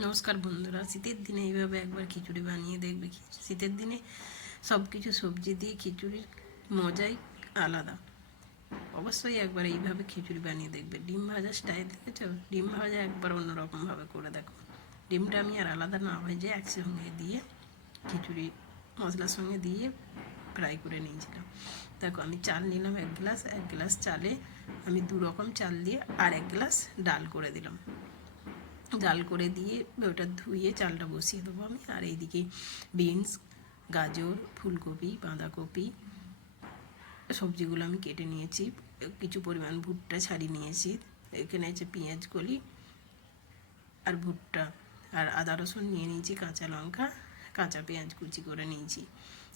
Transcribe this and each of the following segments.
নমস্কার বন্ধুরা, শীতের দিনে এইভাবে একবার খিচুড়ি বানিয়ে দেখবে। শীতের দিনে সব কিছু সবজি দিয়ে খিচুড়ির মজাই আলাদা। অবশ্যই একবার এইভাবে খিচুড়ি বানিয়ে দেখবে। ডিম ভাজা স্টাইল দেখেছো? ডিম ভাজা একবার অন্যরকমভাবে করে দেখো। ডিমটা আমি আর আলাদা না ভেজে একসঙ্গে দিয়ে খিচুড়ি মশলার সঙ্গে দিয়ে ফ্রাই করে নিয়েছিলাম। দেখো, আমি চাল নিলাম এক গ্লাস চালে আমি 2 রকম চাল দিয়ে আর 1 গ্লাস ডাল করে দিলাম। ডাল করে দিয়ে ওটা ধুয়ে চালটা বসিয়ে দেবো আমি। আর এইদিকে বিনস, গাজর, ফুলকপি, বাঁধাকপি সবজিগুলো আমি কেটে নিয়েছি। কিছু পরিমাণ ভুট্টা ছাড়িয়ে নিয়েছি। এখানে আছে পেঁয়াজ কলি আর ভুট্টা আর আদা রসুন নিয়ে নিয়েছি, কাঁচা লঙ্কা, কাঁচা পেঁয়াজ কুচি করে নিয়েছি।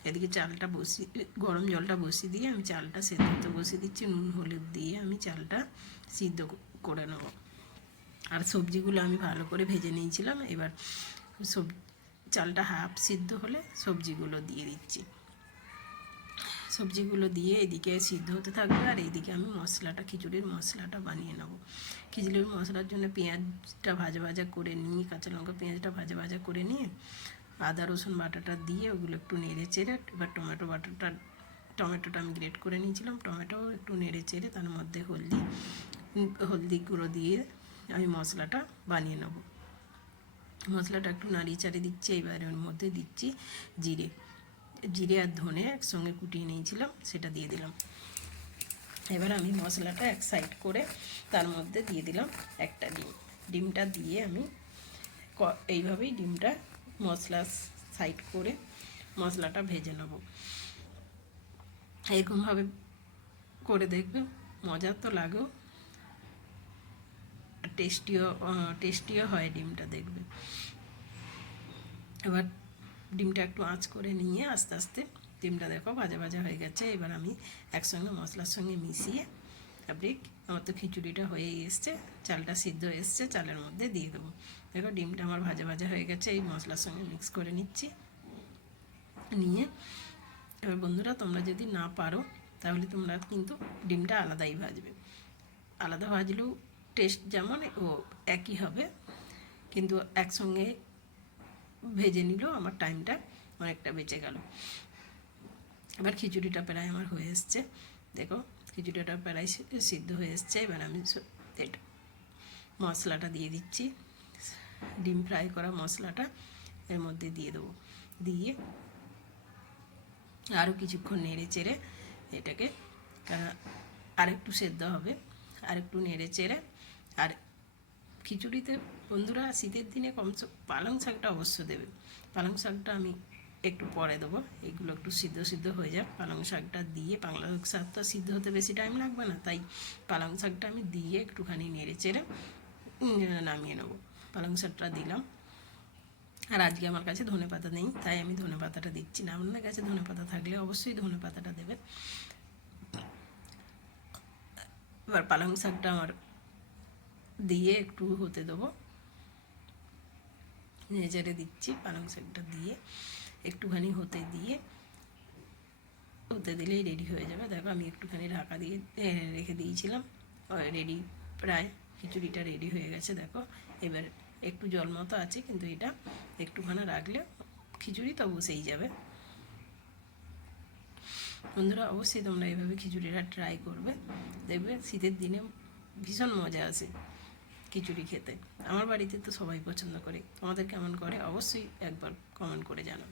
এদিকে চালটা বসিয়ে গরম জলটা বসিয়ে দিয়ে আমি চালটা সেদ্ধ বসিয়ে দিচ্ছি। নুন হলুদ দিয়ে আমি চালটা সিদ্ধ করে নেবো। আর সবজিগুলো আমি ভালো করে ভেজে নিয়েছিলাম। এবার চালটা হাফ সিদ্ধ হলে সবজিগুলো দিয়ে দিচ্ছি। সবজিগুলো দিয়ে এদিকে সিদ্ধ হতে থাকবে আর এইদিকে আমি খিচুড়ির মশলাটা বানিয়ে নেব। খিচুড়ির মশলার জন্য পেঁয়াজটা ভাজা করে নিয়ে, কাঁচা লঙ্কা পেঁয়াজটা ভাজা করে নিয়ে আদা রসুন বাটাটা দিয়ে ওগুলো একটু নেড়ে চেড়ে, এবার টমেটোটা আমি গ্রেট করে নিয়েছিলাম, টমেটো একটু নেড়ে চেড়ে তার মধ্যে হলদি গুঁড়ো দিয়ে আমি মশলাটা বানিয়ে নেব। মশলাটা একটু নাড়িয়ে চাড়িয়ে দিচ্ছি। এবার ওর মধ্যে দিচ্ছি জিরে আর ধনে একসঙ্গে কুটিয়ে নিয়েছিলাম, সেটা দিয়ে দিলাম। এবার আমি মশলাটা এক সাইড করে তার মধ্যে দিয়ে দিলাম একটা ডিমটা দিয়ে আমি এইভাবেই ডিমটা মশলা সাইড করে মশলাটা ভেজে নেব। এরকমভাবে করে দেখবে, মজা তো লাগেও, টেস্টিও হয় ডিমটা, দেখবে। এবার ডিমটা একটু আঁচ করে নিয়ে আস্তে আস্তে ডিমটা দেখো ভাজা হয়ে গেছে। এবার আমি একসঙ্গে মশলার সঙ্গে মিশিয়ে তারপরে আমার তো খিচুড়িটা হয়ে এসছে, চালটা সিদ্ধ এসছে, চালের মধ্যে দিয়ে দেবো। দেখো ডিমটা আমার ভাজা হয়ে গেছে, এই মশলার সঙ্গে মিক্স করে নিচ্ছি। নিয়ে এবার বন্ধুরা, তোমরা যদি না পারো তাহলে তোমরা কিন্তু ডিমটা আলাদাই ভাজবে। আলাদা ভাজলেও টেস্ট যেমন ও একই হবে, কিন্তু একসঙ্গে ভেজে নিলেও আমার টাইমটা অনেকটা বেঁচে গেল। এবার খিচুড়িটা প্রায় আমার হয়ে এসছে। দেখো খিচুড়িটা প্রায় সিদ্ধ হয়ে এসছে। এবার আমি এটা মশলাটা দিয়ে দিচ্ছি, ডিম ফ্রাই করা মশলাটা এর মধ্যে দিয়ে দেবো। দিয়ে আরও কিছুক্ষণ নেড়ে চেড়ে এটাকে আরেকটু সেদ্ধ হবে, আরেকটু নেড়ে চেড়ে। আর খিচুড়িতে বন্ধুরা শীতের দিনে পালং শাকটা অবশ্য দেবে। পালং শাকটা আমি একটু পরে দেবো, এগুলো একটু সিদ্ধ হয়ে যাক। পালং শাকটা দিয়ে, পালং শাকটা সিদ্ধ হতে বেশি টাইম লাগবে না, তাই পালং শাকটা আমি দিয়ে একটুখানি নেড়ে চেড়ে নামিয়ে নেবো। পালং শাকটা দিলাম। আর আজকে আমার কাছে ধনেপাতা নেই, তাই আমি ধনেপাতাটা দিচ্ছি না। আপনার কাছে ধনেপাতা থাকলে অবশ্যই ধনেপাতাটা দেবেন। এবার পালং শাকটা আমার দিয়ে একটু হতে দেবো, নেড়ে দিচ্ছি। পালং শাকটা দিয়ে একটুখানি হতে দিলেই রেডি হয়ে যাবে। দেখো আমি একটুখানি ঢাকা দিয়ে রেখে দিয়েছিলাম, রেডি, প্রায় খিচুড়িটা রেডি হয়ে গেছে। দেখো এবার একটু জল মতো আছে, কিন্তু এটা একটুখানি রাখলে খিচুড়ি তো বসেই যাবে। বন্ধুরা অবশ্যই তোমরা এইভাবে খিচুড়িটা ট্রাই করবে, দেখবে শীতের দিনে ভীষণ মজা আসে খিচুড়ি খেতে। আমার বাড়িতে তো সবাই পছন্দ করে। তোমাদের কেমন করে অবশ্যই একবার কমেন্ট করে জানাও।